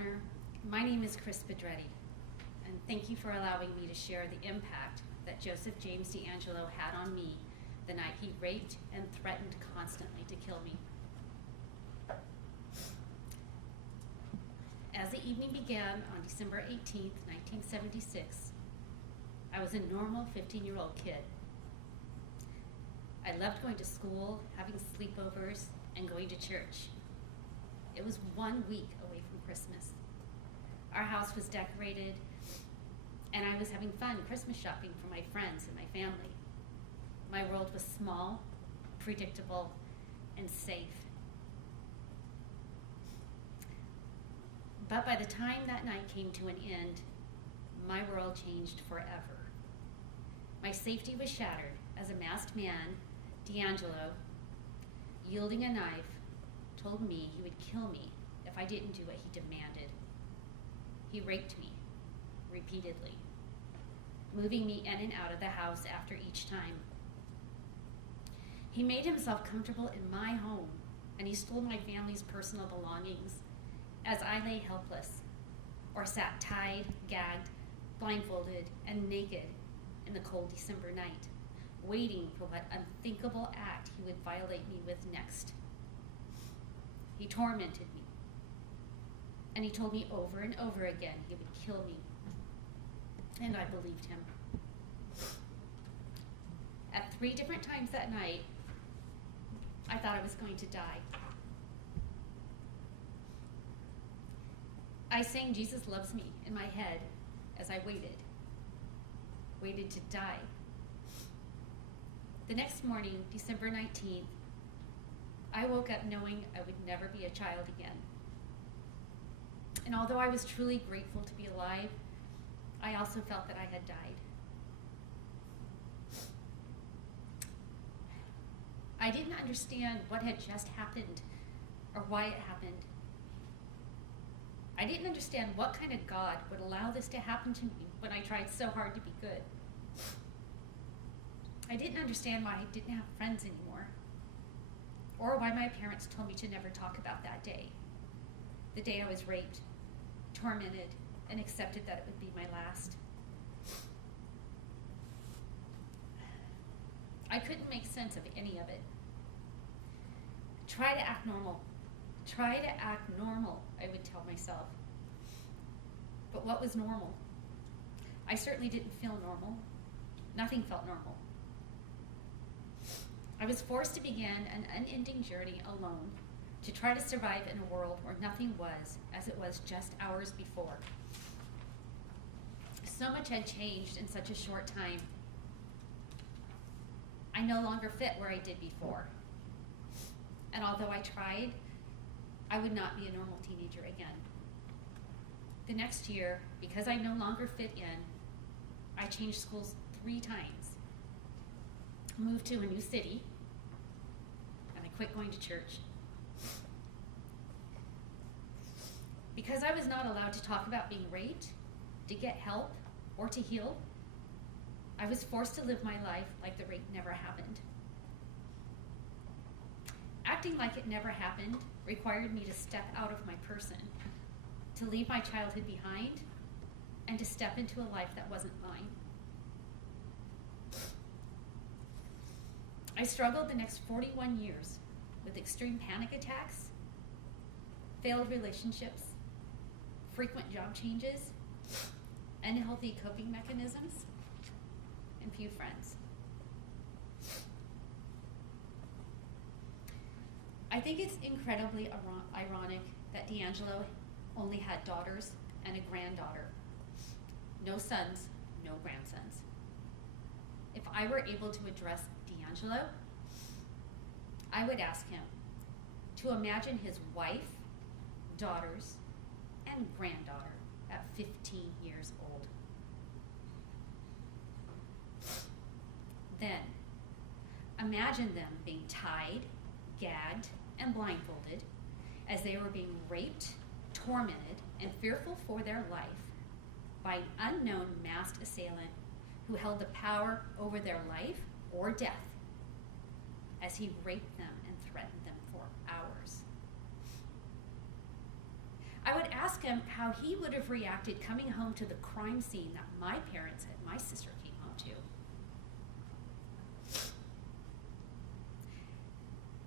Honor. My name is Kris Pedretti, and thank you for allowing me to share the impact that Joseph James Dangelo had on me the night he raped and threatened constantly to kill me. As the evening began on December 18th, 1976, I was a normal 15-year-old kid. I loved going to school, having sleepovers, and going to church. It was 1 week away from Christmas. Our house was decorated, and I was having fun Christmas shopping for my friends and my family. My world was small, predictable, and safe. But by the time that night came to an end, my world changed forever. My safety was shattered as a masked man, Dangelo, yielding a knife, told me he would kill me if I didn't do what he demanded. He raped me repeatedly, moving me in and out of the house after each time. He made himself comfortable in my home, and he stole my family's personal belongings as I lay helpless or sat tied, gagged, blindfolded, and naked in the cold December night, waiting for what unthinkable act he would violate me with next. He tormented me, and he told me over and over again he would kill me, and I believed him. At 3 different times that night, I thought I was going to die. I sang "Jesus Loves Me" in my head as I waited to die. The next morning, December 19th, I woke up knowing I would never be a child again. And although I was truly grateful to be alive, I also felt that I had died. I didn't understand what had just happened or why it happened. I didn't understand what kind of God would allow this to happen to me when I tried so hard to be good. I didn't understand why I didn't have friends anymore, or why my parents told me to never talk about that day, the day I was raped, tormented, and accepted that it would be my last. I couldn't make sense of any of it. Try to act normal. Try to act normal, I would tell myself. But what was normal? I certainly didn't feel normal. Nothing felt normal. I was forced to begin an unending journey alone to try to survive in a world where nothing was as it was just hours before. So much had changed in such a short time. I no longer fit where I did before. And although I tried, I would not be a normal teenager again. The next year, because I no longer fit in, I changed schools 3 times, moved to a new city, and I quit going to church. Because I was not allowed to talk about being raped, to get help, or to heal, I was forced to live my life like the rape never happened. Acting like it never happened required me to step out of my person, to leave my childhood behind, and to step into a life that wasn't mine. I struggled the next 41 years with extreme panic attacks, failed relationships, frequent job changes, unhealthy coping mechanisms, and few friends. I think it's incredibly ironic that Dangelo only had daughters and a granddaughter. No sons, no grandsons. If I were able to address Dangelo, I would ask him to imagine his wife, daughters, and granddaughter at 15 years old. Then, imagine them being tied, gagged, and blindfolded as they were being raped, tormented, and fearful for their life by an unknown masked assailant who held the power over their life or death as he raped them and threatened them for hours. I would ask ask him how he would have reacted coming home to the crime scene that my parents and my sister came home to.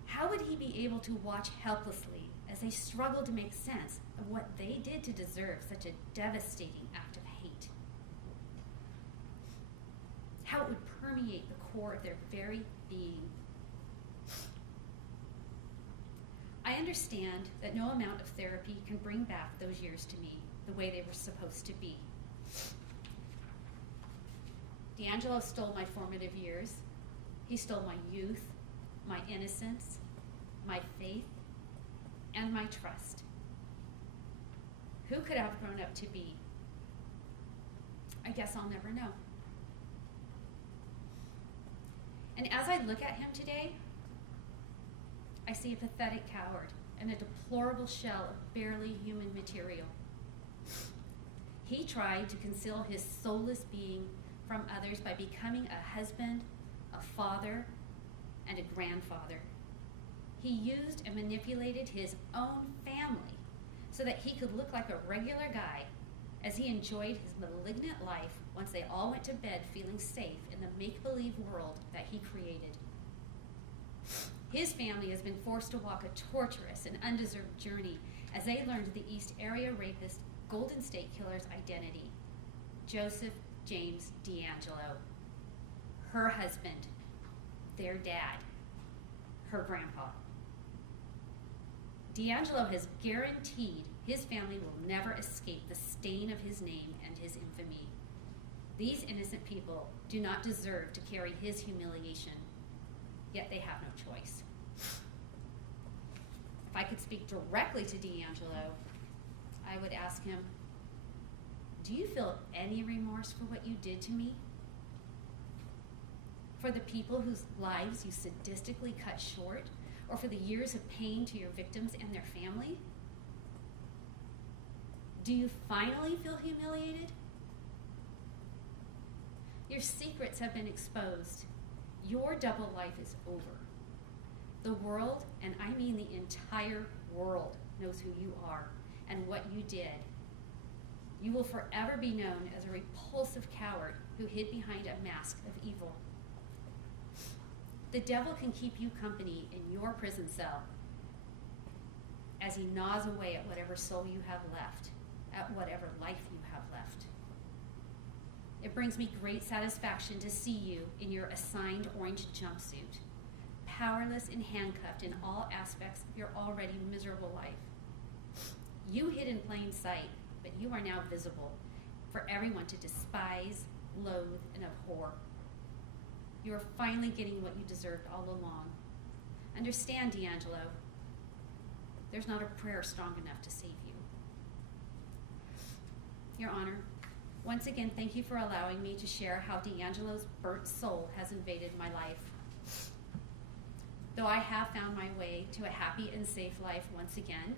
How would he be able to watch helplessly as they struggled to make sense of what they did to deserve such a devastating act of hate? How it would permeate the core of their very being. I understand that no amount of therapy can bring back those years to me the way they were supposed to be. Dangelo stole my formative years. He stole my youth, my innocence, my faith, and my trust. Who could I have grown up to be? I guess I'll never know. And as I look at him today, I see a pathetic coward and a deplorable shell of barely human material. He tried to conceal his soulless being from others by becoming a husband, a father, and a grandfather. He used and manipulated his own family so that he could look like a regular guy as he enjoyed his malignant life once they all went to bed feeling safe in the make-believe world that he created. His family has been forced to walk a torturous and undeserved journey as they learned the East Area rapist Golden State Killer's identity, Joseph James Dangelo, her husband, their dad, her grandpa. Dangelo has guaranteed his family will never escape the stain of his name and his infamy. These innocent people do not deserve to carry his humiliation, yet they have no choice. If I could speak directly to Dangelo, I would ask him, do you feel any remorse for what you did to me? For the people whose lives you sadistically cut short? Or for the years of pain to your victims and their family? Do you finally feel humiliated? Your secrets have been exposed. Your double life is over. The world, and I mean the entire world, knows who you are and what you did. You will forever be known as a repulsive coward who hid behind a mask of evil. The devil can keep you company in your prison cell as he gnaws away at whatever soul you have left, at whatever life you have left. It brings me great satisfaction to see you in your assigned orange jumpsuit, powerless and handcuffed in all aspects of your already miserable life. You hid in plain sight, but you are now visible for everyone to despise, loathe, and abhor. You are finally getting what you deserved all along. Understand, Dangelo, there's not a prayer strong enough to save you. Your Honor, once again, thank you for allowing me to share how Dangelo's burnt soul has invaded my life. Though I have found my way to a happy and safe life once again,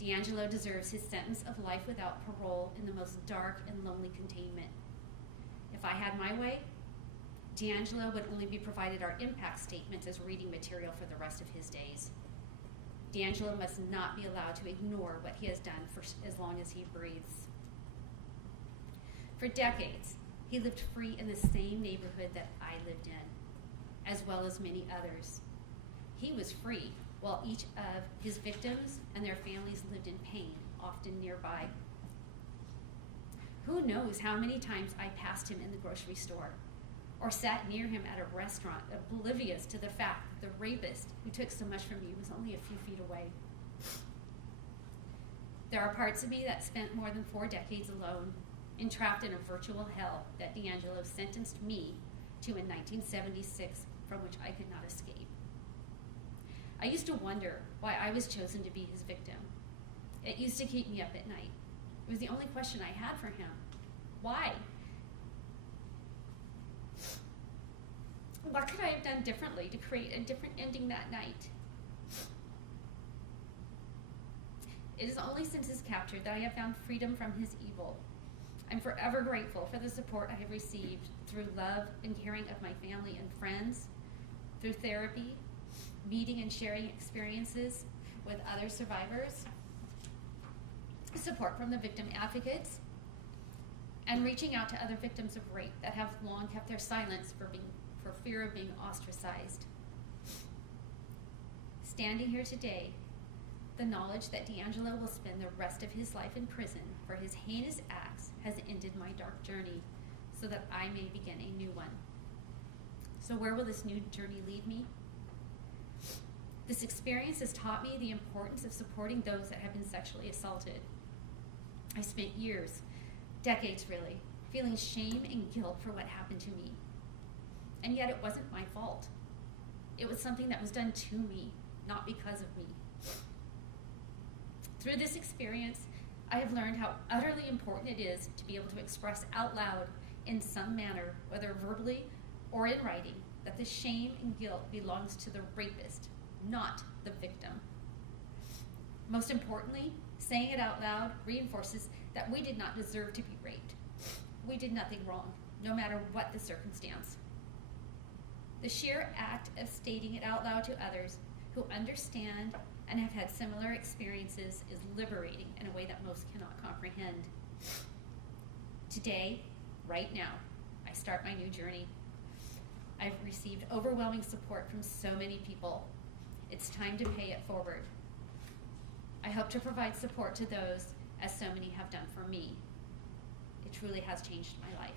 Dangelo deserves his sentence of life without parole in the most dark and lonely containment. If I had my way, Dangelo would only be provided our impact statements as reading material for the rest of his days. Dangelo must not be allowed to ignore what he has done for as long as he breathes. For decades, he lived free in the same neighborhood that I lived in, as well as many others. He was free while each of his victims and their families lived in pain, often nearby. Who knows how many times I passed him in the grocery store or sat near him at a restaurant, oblivious to the fact that the rapist who took so much from me was only a few feet away. There are parts of me that spent more than 4 decades alone, entrapped in a virtual hell that Dangelo sentenced me to in 1976, from which I could not escape. I used to wonder why I was chosen to be his victim. It used to keep me up at night. It was the only question I had for him. Why? What could I have done differently to create a different ending that night? It is only since his capture that I have found freedom from his evil. I'm forever grateful for the support I have received through love and caring of my family and friends, through therapy, meeting and sharing experiences with other survivors, support from the victim advocates, and reaching out to other victims of rape that have long kept their silence for fear of being ostracized. Standing here today, the knowledge that Dangelo will spend the rest of his life in prison for his heinous acts has ended my dark journey so that I may begin a new one. So where will this new journey lead me? This experience has taught me the importance of supporting those that have been sexually assaulted. I spent years, decades really, feeling shame and guilt for what happened to me. And yet it wasn't my fault. It was something that was done to me, not because of me. Through this experience, I have learned how utterly important it is to be able to express out loud in some manner, whether verbally or in writing, that the shame and guilt belongs to the rapist, not the victim. Most importantly, saying it out loud reinforces that we did not deserve to be raped. We did nothing wrong, no matter what the circumstance. The sheer act of stating it out loud to others who understand and have had similar experiences is liberating in a way that most cannot comprehend. Today, right now, I start my new journey. I've received overwhelming support from so many people. It's time to pay it forward. I hope to provide support to those as so many have done for me. It truly has changed my life.